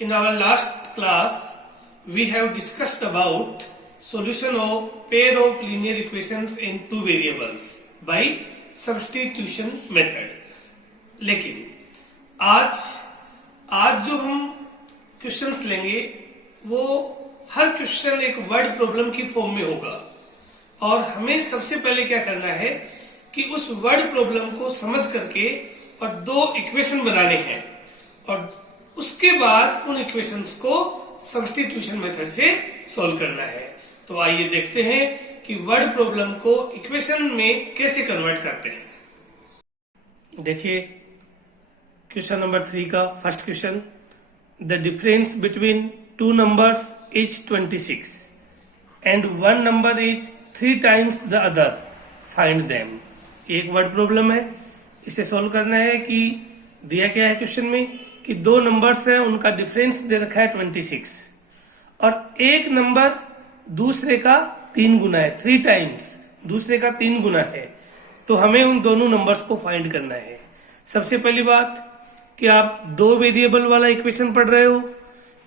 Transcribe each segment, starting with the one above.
In our last class, we have discussed about solution of pair of linear equations in two variables by substitution method. लेकिन आज जो हम questions लेंगे वो हर question एक word problem की फॉर्म में होगा और हमें सबसे पहले क्या करना है कि उस वर्ड प्रॉब्लम को समझ करके और दो इक्वेशन बनाने हैं और उसके बाद उन इक्वेशंस को सब्स्टिट्यूशन मेथड से सॉल्व करना है। तो आइए देखते हैं कि वर्ड प्रॉब्लम को इक्वेशन में कैसे कन्वर्ट करते हैं। देखिए क्वेश्चन नंबर 3 का first question, the difference between two numbers is 26 and one number is 3 times the other, find them. एक वर्ड प्रॉब्लम है, इसे सॉल्व करना है कि दिया क्या है क्वेश्चन में कि दो नंबर्स हैं, उनका डिफरेंस दे रखा है 26 और एक नंबर दूसरे का 3 गुना है, 3 times दूसरे का 3 गुना है। तो हमें उन दोनों नंबर्स को फाइंड करना है। सबसे पहली बात कि आप दो वेरिएबल वाला इक्वेशन पढ़ रहे हो,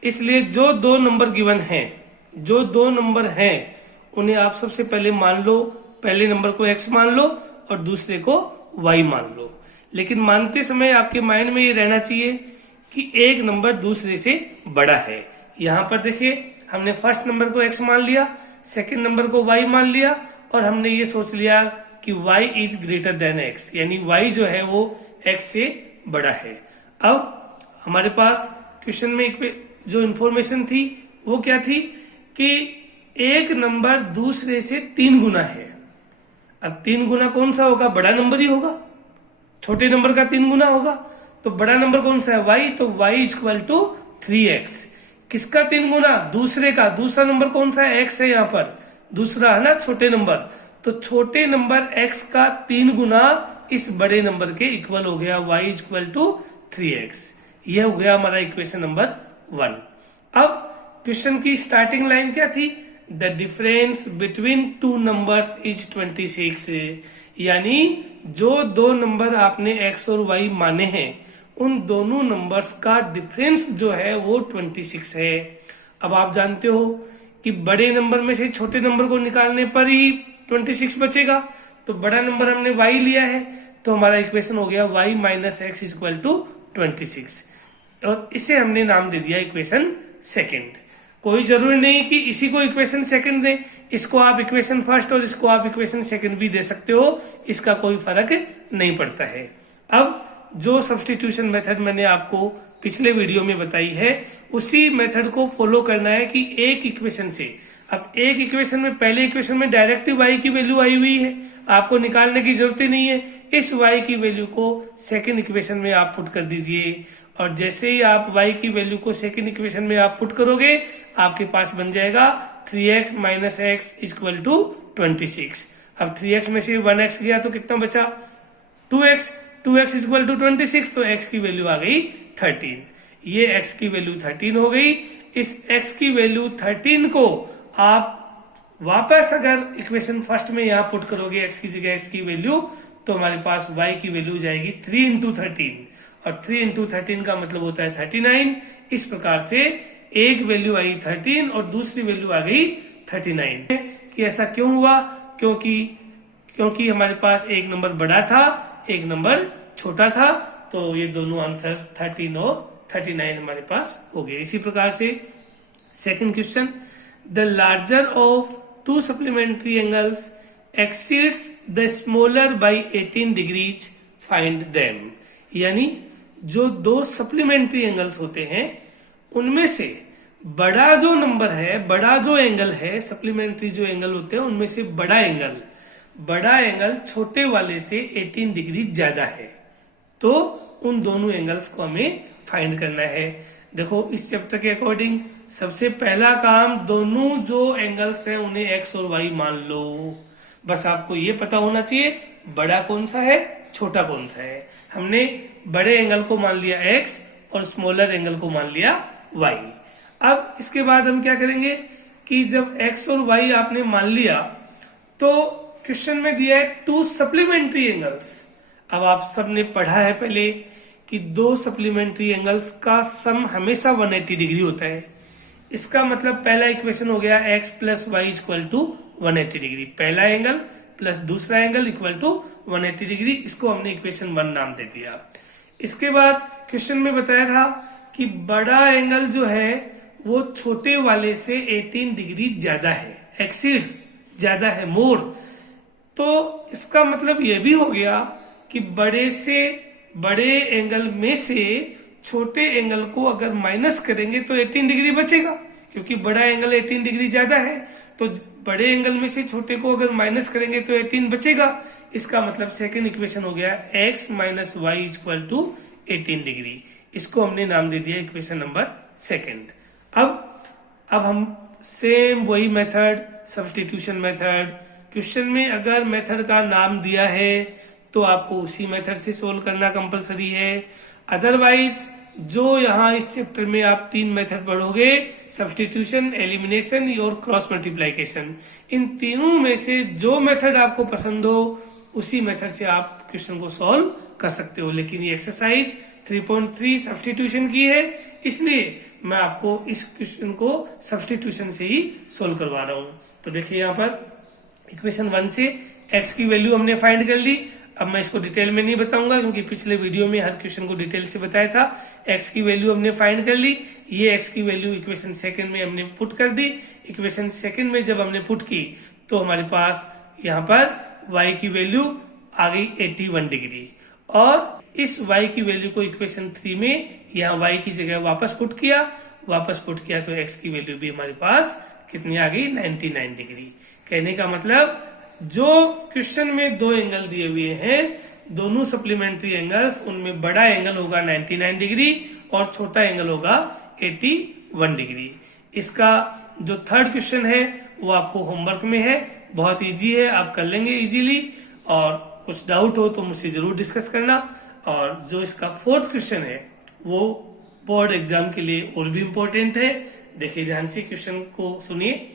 इसलिए जो दो नंबर गिवन हैं, जो दो नंबर हैं उन्हें आप सबसे पहले मान लो, पहले नंबर को x मान लो और दूसरे को y मान लो। लेकिन मानते समय आपके माइंड में ये रहना चाहिए कि एक नंबर दूसरे से बड़ा है। यहाँ पर देखिए हमने फर्स्ट नंबर को x मान लिया, सेकंड नंबर को y मान लिया और हमने ये सोच लिया कि y is greater than x, यानी y जो है वो x से बड़ा है। अब हमारे पास क्वेश्चन में जो इंफॉर्मेशन थी वो क्या थी कि एक नंबर दूसरे से 3 गुना है। अब 3 गुना कौन सा होगा? बड़ा नंबर ही होगा, छोटे नंबर का 3 गुना होगा। तो बड़ा नंबर कौन सा है? y, तो y इक्वल टू 3x। किसका 3 गुना? दूसरे का। दूसरा नंबर कौन सा है? x है यहाँ पर, दूसरा है ना छोटे नंबर। तो छोटे नंबर x का 3 गुना इस बड़े नंबर के इक्वल हो गया, y इक्वल टू 3x। यह हो गया हमारा इक्वेशन नंबर 1। अब क्वेश्चन की स्टार्टिंग लाइन क्या थी? The difference between two numbers is 26, यानी जो दो नंबर आपने x और y माने हैं उन दोनों नंबर्स का डिफरेंस जो है वो 26 है। अब आप जानते हो कि बड़े नंबर में से छोटे नंबर को निकालने पर ही 26 बचेगा, तो बड़ा नंबर हमने y लिया है, तो हमारा इक्वेशन हो गया y minus x equal to 26 और इसे हमने नाम दे दिया इक्वेशन सेकेंड। कोई जरूरी नहीं कि इसी को इक्वेशन सेकंड दें, इसको आप इक्वेशन फर्स्ट और इसको आप इक्वेशन सेकंड भी दे सकते हो, इसका कोई फर्क नहीं पड़ता है। अब जो सब्स्टिट्यूशन मेथड मैंने आपको पिछले वीडियो में बताई है उसी मेथड को फॉलो करना है कि एक इक्वेशन से, अब एक इक्वेशन में, पहले इक्वेशन में डायरेक्ट y की वैल्यू आई हुई है, आपको निकालने की जरूरत ही नहीं है। इस y की वैल्यू को सेकेंड इक्वेशन में आप पुट कर दीजिए और जैसे ही आप y की वैल्यू को सेकेंड इक्वेशन में आप पुट करोगे आपके पास बन जाएगा 3x minus x equal to 26। अब 3x में से 1x गया तो कितना बचा? 2x, 2x इक्वल टू 26, तो x की वैल्यू आ गई 13। ये x की वैल्यू 13 हो गई। इस x की वैल्यू 13 को आप वापस अगर इक्वेशन फर्स्ट में यहाँ पुट करोगे x की जगह x की वैल्यू, तो हमारे पास y की वैल्यू जाएगी 3 इंटू 13 और 3 इंटू 13 का मतलब होता है 39। इस प्रकार से एक वैल्यू आई 13 और दूसरी वैल्यू आ गई 39। कि ऐसा क्यों हुआ? क्योंकि हमारे पास एक नंबर बड़ा था, एक नंबर छोटा था, तो ये दोनों आंसर्स 13 और 39 हमारे पास हो गए। इसी प्रकार से second question, the larger of to supplementary angles exceeds the smaller by 18 degrees, find them. यानी जो दो सप्लीमेंट्री एंगल्स होते हैं उनमें से बड़ा जो नंबर है, बड़ा जो एंगल है, सप्लीमेंट्री जो एंगल होते हैं उनमें से बड़ा एंगल छोटे वाले से 18 डिग्री ज्यादा है, तो उन दोनों एंगल्स को हमें फाइंड करना है। देखो इस चैप्टर के अकॉर्डिंग सबसे पहला काम, दोनों जो एंगल्स हैं उन्हें x और y मान लो। बस आपको ये पता होना चाहिए बड़ा कौन सा है, छोटा कौन सा है। हमने बड़े एंगल को मान लिया x और स्मॉलर एंगल को मान लिया y। अब इसके बाद हम क्या करेंगे कि जब x और y आपने मान लिया तो क्वेश्चन में दिया है टू सप्लीमेंट्री एंगल्स। अब आप सबने पढ़ा है पहले कि दो सप्लीमेंट्री एंगल्स का सम हमेशा 180 डिग्री होता है। इसका मतलब पहला इक्वेशन हो गया x plus y equal to 180 degree, पहला एंगल प्लस दूसरा एंगल इक्वल टू 180 डिग्री, इसको हमने इक्वेशन 1 नाम दे दिया। इसके बाद क्वेश्चन में बताया था कि बड़ा एंगल जो है वो छोटे वाले से 18 डिग्री ज्यादा है, एक्सीड्स ज्यादा है, मोर। तो इसका मतलब ये भी हो गया कि बड़े एंगल में से छोटे एंगल को अगर माइनस करेंगे तो 18 डिग्री बचेगा, क्योंकि बड़ा एंगल 18 डिग्री ज्यादा है। तो बड़े एंगल में से छोटे को अगर माइनस करेंगे तो 18 बचेगा। इसका मतलब सेकंड इक्वेशन हो गया x minus y equal to 18 degree. इसको हमने नाम दे दिया इक्वेशन नंबर सेकंड। अब हम सेम वही मेथड, सब्स्टिट्यूशन मेथड, क्वेश्चन में अगर मेथड का नाम दिया है तो आपको उसी मेथड से सोल्व करना कंपलसरी है। अदरवाइज जो यहाँ इस चैप्टर में आप 3 मेथड पढ़ोगे, सब्स्टिट्यूशन, एलिमिनेशन और क्रॉस मल्टीप्लिकेशन, इन तीनों में से जो मेथड आपको पसंद हो उसी मेथड से आप क्वेश्चन को सॉल्व कर सकते हो। लेकिन ये एक्सरसाइज 3.3 सब्स्टिट्यूशन की है, इसलिए मैं आपको इस क्वेश्चन को सब्स्टिट्यूशन से ही सोल्व करवा रहा हूँ। तो देखिए यहाँ पर इक्वेशन 1 से x की वैल्यू हमने फाइंड कर ली। अब मैं इसको डिटेल में नहीं बताऊंगा क्योंकि पिछले वीडियो में हर क्वेश्चन को डिटेल से बताया था। x की वैल्यू हमने फाइंड कर ली, ये x की वैल्यू इक्वेशन सेकंड में हमने पुट कर दी। इक्वेशन सेकंड में जब हमने पुट की तो हमारे पास यहाँ पर y की वैल्यू आ गई 81 डिग्री, और इस y की वैल्यू को इक्वेशन 3 में यहाँ y की जगह वापस पुट किया तो x की वैल्यू भी हमारे पास कितनी आ गई, 99 डिग्री। कहने का मतलब जो क्वेश्चन में दो एंगल दिए हुए हैं, दोनों सप्लीमेंट्री एंगल्स, उनमें बड़ा एंगल होगा 99 डिग्री और छोटा एंगल होगा 81 डिग्री। इसका जो थर्ड क्वेश्चन है वो आपको होमवर्क में है, बहुत इजी है, आप कर लेंगे इजीली। और कुछ डाउट हो तो मुझसे जरूर डिस्कस करना। और जो इसका फोर्थ क्वेश्चन है वो बोर्ड एग्जाम के लिए और भी इम्पोर्टेंट है। देखिए ध्यान से क्वेश्चन को सुनिए।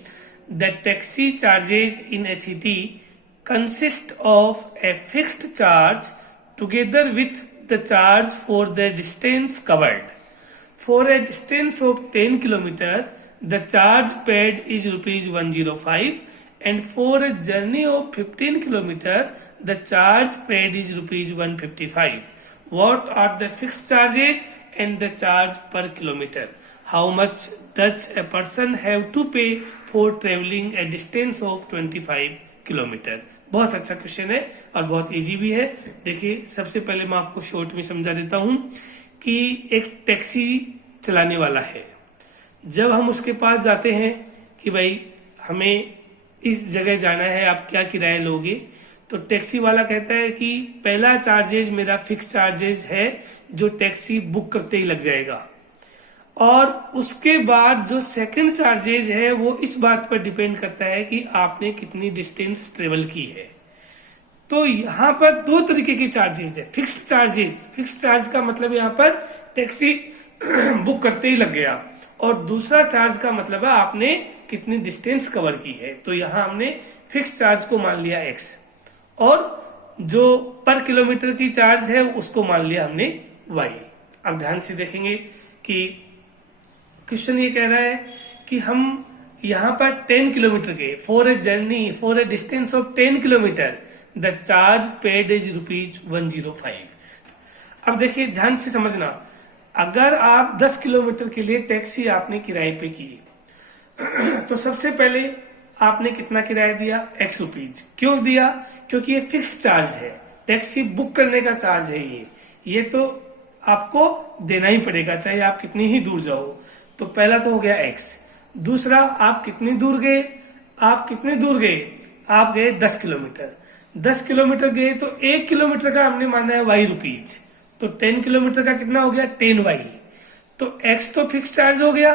The taxi charges in A city consist of a fixed charge together with the charge for the distance covered. For a distance of 10 kilometre the charge paid is ₹105 and for a journey of 15 kilometer the charge paid is ₹155. What are the fixed charges and the charge per kilometer? How much does a person have to pay for traveling a distance of 25 kilometer? बहुत अच्छा question है और बहुत easy भी है। देखिए सबसे पहले मैं आपको शॉर्ट में समझा देता हूं कि एक टैक्सी चलाने वाला है। जब हम उसके पास जाते हैं कि भाई हमें इस जगह जाना है, आप क्या किराया लोगे, तो टैक्सी वाला कहता है कि पहला चार्जेज मेरा फिक्स चार्जेज है जो टैक्सी बुक करते ही लग जाएगा, और उसके बाद जो सेकंड चार्जेज है वो इस बात पर डिपेंड करता है कि आपने कितनी डिस्टेंस ट्रेवल की है। तो यहाँ पर दो तरीके के चार्जेज है। फिक्स्ड चार्जेज, फिक्स्ड चार्ज का मतलब यहाँ पर टैक्सी बुक करते ही लग गया, और दूसरा चार्ज का मतलब है आपने कितनी डिस्टेंस कवर की है। तो यहाँ हमने फिक्स चार्ज को मान लिया x, और जो पर किलोमीटर की चार्ज है उसको मान लिया हमने y। अब ध्यान से देखेंगे कि क्वेश्चन ये कह रहा है कि हम यहाँ पर 10 किलोमीटर गए, for a distance of 10 kilometre the charge paid is ₹105। अब देखिए ध्यान से समझना, अगर आप 10 किलोमीटर के लिए टैक्सी आपने किराए पे की तो सबसे पहले आपने कितना किराया दिया, ₹X। क्यों दिया? क्योंकि ये फिक्स चार्ज है, टैक्सी बुक करने का चार्ज है ये तो आपको देना ही पड़ेगा चाहे आप कितनी ही दूर जाओ। तो पहला तो हो गया X। दूसरा, आप कितनी दूर गए, आप गए 10 किलोमीटर। 10 किलोमीटर गए तो 1 किलोमीटर का हमने माना है ₹Y, तो 10 किलोमीटर का कितना हो गया, 10Y। तो X तो फिक्स चार्ज हो गया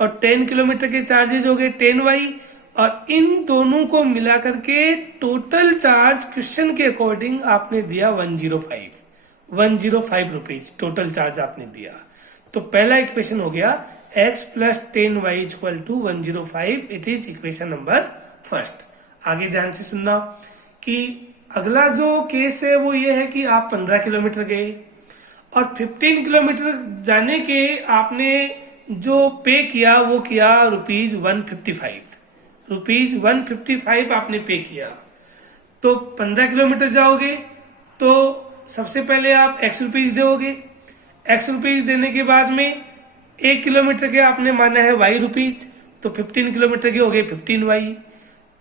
और 10 किलोमीटर के चार्जेस हो गए 10Y, और इन दोनों को मिला करके टोटल चार्ज क्वेश्चन के अकॉर्डिंग आपने दिया ₹105 टोटल चार्ज आपने दिया। तो पहला इक्वेशन हो गया x plus 10y equal to 105, it is equation number first. आगे ध्यान से सुनना कि अगला जो केस है वो ये है कि आप 15 किलोमीटर गए और 15 किलोमीटर जाने के आपने जो पे किया वो किया ₹155, ₹155 आपने पे किया। तो 15 किलोमीटर जाओगे तो सबसे पहले आप एक्स रुपीज दोगे, एक्स रुपीज देने के बाद में 1 किलोमीटर के आपने माना है वाई रुपीज, तो 15 किलोमीटर के हो गए 15 वाई।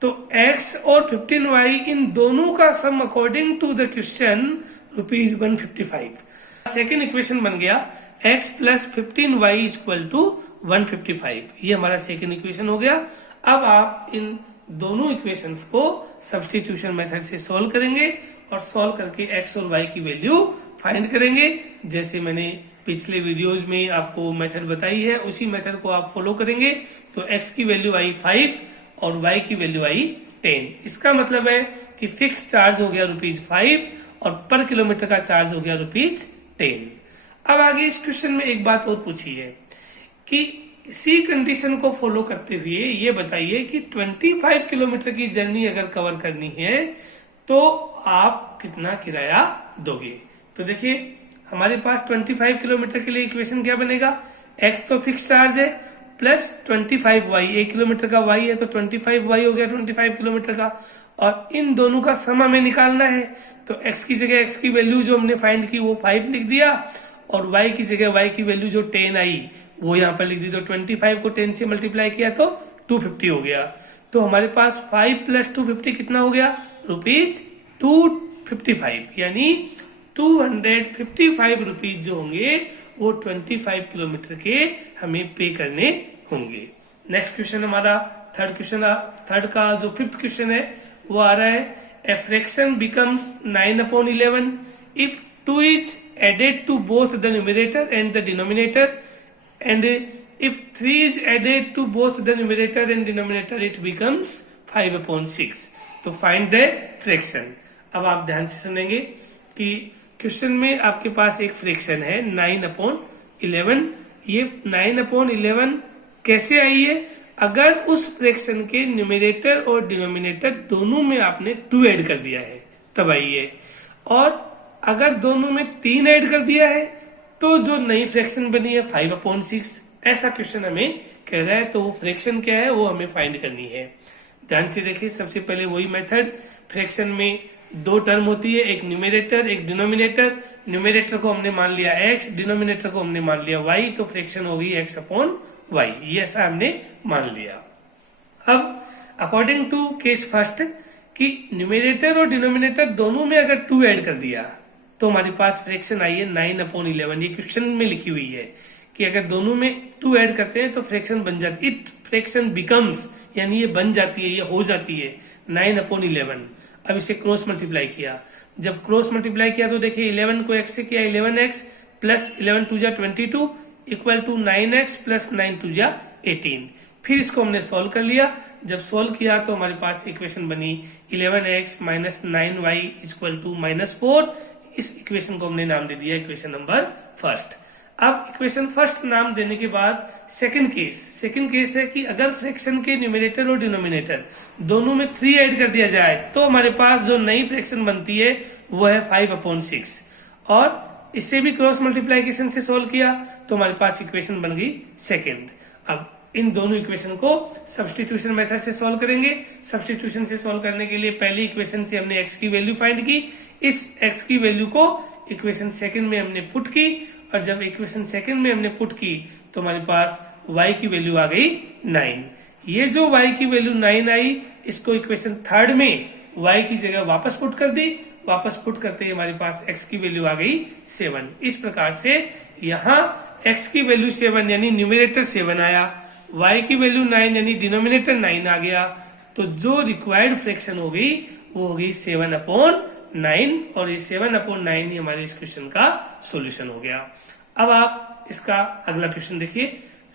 तो x और 15 y इन दोनों का sum according to the question ₹155। Second equation बन गया x plus 15y equal to 155। ये हमारा सेकेंड इक्वेशन हो गया। अब आप इन दोनों इक्वेशंस को सब्स्टिट्यूशन मेथड से सॉल्व करेंगे और सॉल्व करके x और y की वैल्यू फाइंड करेंगे। जैसे मैंने पिछले वीडियोज में आपको मेथड बताई है उसी मेथड को आप फॉलो करेंगे। तो x की वैल्यू आई 5 और y की वैल्यू आई 10। इसका मतलब है कि फिक्स चार्ज हो गया ₹5 और पर किलोमीटर का चार्ज हो गया ₹10। अब आगे इस क्वेश्चन में एक बात और पूछी है कि इसी कंडीशन को फॉलो करते हुए ये बताइए कि 25 किलोमीटर की जर्नी अगर कवर करनी है तो आप कितना किराया दोगे। तो देखिए हमारे पास 25 किलोमीटर के लिए इक्वेशन क्या बनेगा, x तो फिक्स चार्ज है प्लस 25y, 1 किलोमीटर का y है तो 25y हो गया 25 किलोमीटर का, और इन दोनों का सम हमें निकालना है। तो x की जगह x की वैल्यू जो हमने फाइंड की वो 5 लिख दिया और y की जगह y की वैल्यू जो 10 आई वो यहाँ पर लिख दी। तो 25 को 10 से मल्टीप्लाई किया तो 250 हो गया। तो हमारे पास 5 प्लस 250 कितना हो गया, ₹255, यानी 255 रुपीज जो होंगे वो 25 किलोमीटर के हमें पे करने होंगे। नेक्स्ट क्वेश्चन हमारा थर्ड का जो फिफ्थ क्वेश्चन है वो आ रहा है, a fraction becomes 9/11 if 2 is added to both the numerator and the denominator, and if 3 is added to both the numerator and denominator it becomes 5/6। तो फाइंड द फ्रैक्शन। अब आप ध्यान से सुनेंगे कि क्वेश्चन में आपके पास एक फ्रैक्शन है 9/11। ये 9/11 कैसे आई है, अगर उस फ्रैक्शन के न्यूमरेटर और डिनोमिनेटर दोनों में आपने 2 ऐड कर दिया है तब आई है, और अगर दोनों में 3 ऐड कर दिया है तो जो नई फ्रैक्शन बनी है 5/6। ऐसा क्वेश्चन हमें कह रहा है, तो वो फ्रैक्शन क्या है वो हमें फाइंड करनी है। ध्यान से देखिए, सबसे पहले वही मेथड, फ्रैक्शन में 2 टर्म होती है, एक न्यूमरेटर एक डिनोमिनेटर। न्यूमरेटर को हमने मान लिया x, डिनोमिनेटर को हमने मान लिया y, तो फ्रैक्शन होगी x/y। ये ऐसा हमने मान लिया। अब अकॉर्डिंग टू केस फर्स्ट कि न्यूमरेटर और डिनोमिनेटर दोनों में अगर 2 ऐड कर दिया तो हमारे पास फ्रैक्शन आई है 9/11। ये क्वेश्चन में लिखी हुई है कि अगर दोनों में 2 ऐड करते हैं तो फ्रैक्शन बन जाती है, इट फ्रैक्शन बिकम्स, यानी ये बन जाती है, ये हो जाती है 9/11। अब इसे क्रॉस मल्टीप्लाई किया, जब क्रॉस मल्टीप्लाई किया तो देखिए 11 को x से किया 11x प्लस 11 2 जा 22 इक्वल टू 9x प्लस 9 2 जा 18। फिर इसको हमने सॉल्व कर लिया, जब सॉल्व किया तो हमारे पास इक्वेशन बनी 11x minus 9y equal to -4। इस इक्वेशन को हमने नाम दे दिया इक्वेशन नंबर फर्स्ट। अब इक्वेशन फर्स्ट नाम देने के बाद सेकंड केस है कि अगर फ्रैक्शन के न्यूमरेटर और डिनोमिनेटर दोनों में 3 ऐड कर दिया जाए तो हमारे पास जो नई फ्रैक्शन बनती है वो है 5/6, और इससे भी क्रॉस मल्टीप्लिकेशन से सॉल्व किया तो हमारे पास इक्वेशन बन गई सेकंड। अब इन दोनों इक्वेशन को सब्स्टिट्यूशन मेथड से सॉल्व करेंगे। सब्स्टिट्यूशन से सॉल्व करने के लिए पहली इक्वेशन से हमने x की वैल्यू फाइंड की, इस x की वैल्यू को इक्वेशन सेकंड में हमने पुट की, और जब इक्वेशन सेकंड में हमने पुट की तो हमारे पास y की वैल्यू आ गई 9। ये जो y की वैल्यू 9 आई, इसको इक्वेशन थर्ड में y की जगह वापस पुट कर दी, वापस पुट करते ही हमारे पास x की वैल्यू आ गई 7। इस प्रकार से यहाँ x की वैल्यू 7 यानी न्यूमरेटर 7 आया, y की वैल्यू 9 यानी डिनोमिनेटर 9 आ गया, तो जो रिक्वायर्ड फ्रैक्शन हो गई वो हो गई 7/9, और ये 7/9 ही हमारे इस क्वेश्चन का सॉल्यूशन हो गया। अब आप इसका अगला क्वेश्चन देखिए,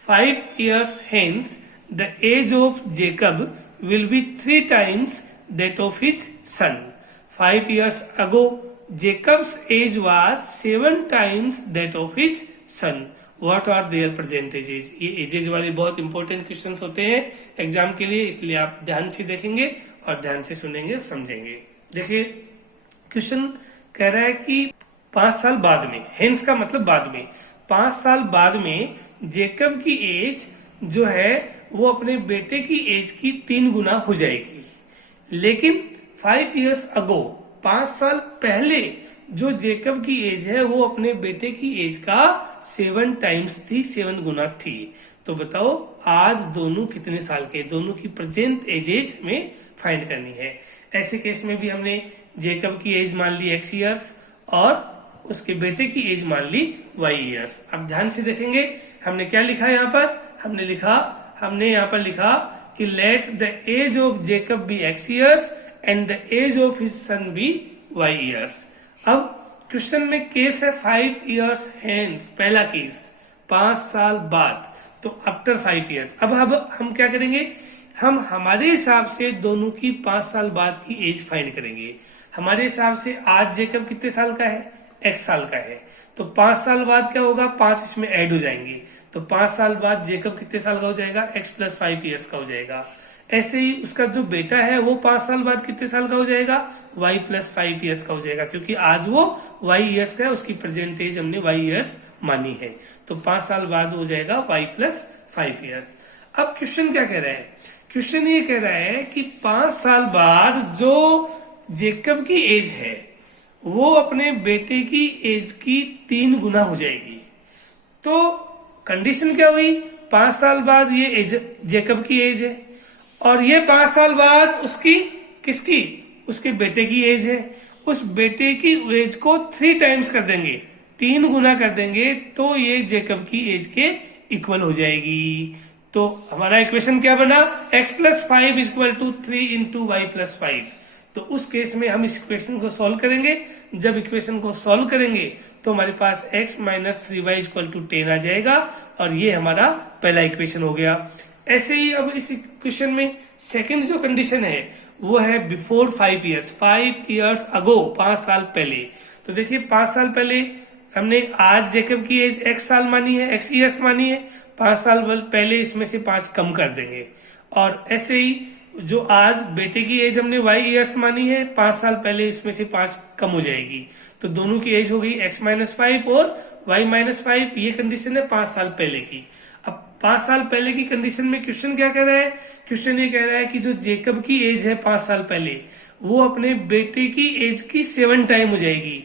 5 years hence the age of Jacob will be 3 times that of his son. 5 years ago Jacob's age was 7 times that of his son. What are their percentages? ये एजेज वाले बहुत इंपॉर्टेंट क्वेश्चंस होते हैं exam के लिए, इसलिए आप ध्यान से देखेंगे और ध्यान से सुनेंगे और समझेंगे। देखिए क्वेश्चन कह रहा है कि 5 साल बाद में, हेंस का मतलब बाद में, 5 साल बाद में जेकब की एज जो है वो अपने बेटे की एज की 3 गुना हो जाएगी। लेकिन 5 years अगो, 5 साल पहले जो जेकब की एज है वो अपने बेटे की एज का 7 times थी, 7 गुना थी। तो बताओ आज दोनों कितने साल के, दोनों की प्रेजेंट एज हमें फाइंड करनी है। ऐसे केस में भी हमने जेकब की एज मान ली x years और उसके बेटे की एज मान ली y years। अब ध्यान से देखेंगे हमने क्या लिखा यहाँ पर, हमने यहाँ पर लिखा कि let the age of Jacob be x years and the age of his son be y years। अब क्वेश्चन में केस है 5 years hence, पहला केस 5 साल बाद, तो आफ्टर 5 years। अब हम क्या करेंगे, हम हमारे हिसाब से दोनों की 5 साल बाद की एज फाइंड करेंगे। हमारे हिसाब से आज जेकब कितने साल का है, x साल का है, तो 5 साल बाद क्या होगा, 5 इसमें ऐड हो जाएंगे, तो 5 साल बाद जेकब कितने साल का हो जाएगा, x + 5 years का हो जाएगा। ऐसे ही उसका जो बेटा है वो 5 साल बाद कितने साल का हो जाएगा, y + 5 years का हो जाएगा, क्योंकि आज वो y years का है, उसकी प्रेजेंट एज हमने y years मानी है, तो 5 साल बाद हो जाएगा y + 5 years। अब क्वेश्चन क्या कह रहा है, क्वेश्चन ये कह रहा है कि 5 साल बाद जो जेकब की एज है वो अपने बेटे की एज की 3 गुना हो जाएगी। तो कंडीशन क्या हुई, 5 साल बाद ये एज जेकब की एज है और ये 5 साल बाद उसकी किसकी, उसके बेटे की एज है। उस बेटे की एज को 3 times कर देंगे, 3 गुना कर देंगे, तो ये जेकब की एज के इक्वल हो जाएगी। तो हमारा इक्वेशन क्या बना, x + 5 = 3 × y + 5। तो उस केस में हम इस इक्वेशन को सॉल्व करेंगे। जब इक्वेशन को सॉल्व करेंगे तो हमारे पास x - 3y = 10 आ जाएगा और ये हमारा पहला इक्वेशन हो गया। ऐसे ही अब इस इक्वेशन में सेकंड जो कंडीशन है वो है बिफोर 5 years, 5 years अगो, 5 साल पहले। तो देखिए 5 साल पहले हमने आज जेकब की एज x साल मानी है, x years मानी है, 5 साल पहले इसमें से 5 कम कर देंगे। और ऐसे ही जो आज बेटे की एज हमने y years मानी है, 5 साल पहले इसमें से 5 कम हो जाएगी, तो दोनों की एज हो गई x - 5 और y - 5। ये कंडीशन है 5 साल पहले की। अब 5 साल पहले की कंडीशन में क्वेश्चन क्या कह रहा है, क्वेश्चन ये कह रहा है कि जो जेकब की एज है 5 साल पहले वो अपने बेटे की एज की 7 टाइम हो जाएगी।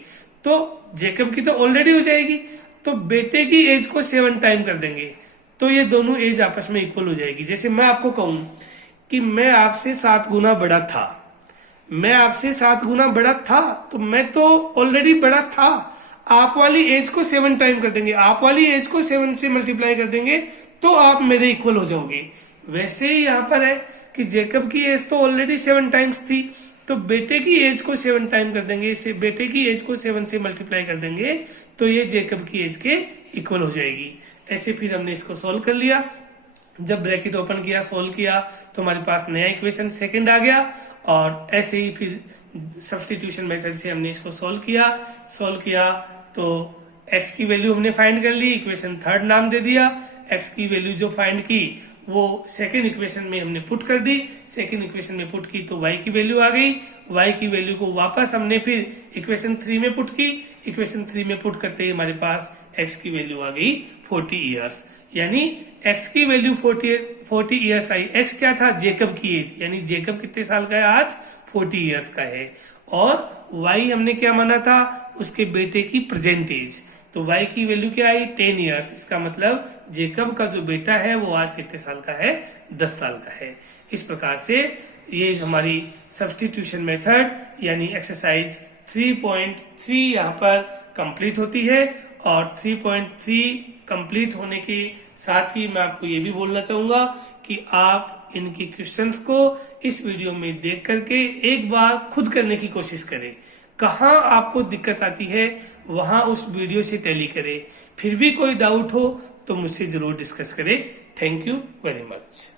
तो जेकब की तो ऑलरेडी हो जाएगी, तो बेटे की एज को 7 टाइम कर देंगे, तो ये दोनों एज आपस में इक्वल हो जाएगी। जैसे मैं आपको कहूं कि मैं आपसे 7 गुना बड़ा था, मैं आपसे 7 गुना बड़ा था, तो मैं तो ऑलरेडी बड़ा था। आप वाली एज को 7 टाइम कर देंगे, आप वाली एज को 7 से मल्टीप्लाई कर देंगे, तो आप मेरे इक्वल हो जाओगे। वैसे ही यहाँ पर है कि जेकब की एज तो ऑलरेडी 7 टाइम्स थी, तो बेटे की एज को 7 टाइम कर देंगे, इसे बेटे की एज को 7 से मल्टीप्लाई कर देंगे, तो ये जेकब की एज के इक्वल हो जाएगी। ऐसे फिर हमने इसको सोल्व कर लिया। जब ब्रैकेट ओपन किया, सोल्व किया, तो हमारे पास नया इक्वेशन सेकंड आ गया। और ऐसे ही फिर सब्स्टिट्यूशन मेथड से हमने इसको सोल्व किया तो x की वैल्यू हमने फाइंड कर ली, इक्वेशन थर्ड नाम दे दिया। x की वैल्यू जो फाइंड की वो सेकेंड इक्वेशन में हमने पुट कर दी, सेकेंड इक्वेशन में पुट की तो y की वैल्यू आ गई। y की वैल्यू को वापस हमने फिर इक्वेशन 3 में पुट की, इक्वेशन 3 में पुट करते ही हमारे पास x की वैल्यू आ गई 40 years, यानी x की वैल्यू 40 years आई। x क्या था, जेकब की एज, यानी जेकब कितने साल का है आज, 40 years का है। और y हमने क्या माना था, उसके बेटे की प्रेजेंट एज, तो y की वैल्यू क्या आई, 10 years। इसका मतलब जेकब का जो बेटा है वो आज कितने साल का है, 10 साल का है। इस प्रकार से ये हमारी सब्स्टिट्यूशन मेथड यानी एक्सरसाइज 3.3 यहाँ पर कंप्लीट होती है। और 3.3 कंप्लीट होने के साथ ही मैं आपको ये भी बोलना चाहूंगा कि आप इनके क्वेश्चंस को इस वीडियो में देख करके एक बार खुद करने की कोशिश करें। कहाँ आपको दिक्कत आती है वहां उस वीडियो से टैली करें। फिर भी कोई डाउट हो तो मुझसे जरूर डिस्कस करें। Thank you very much.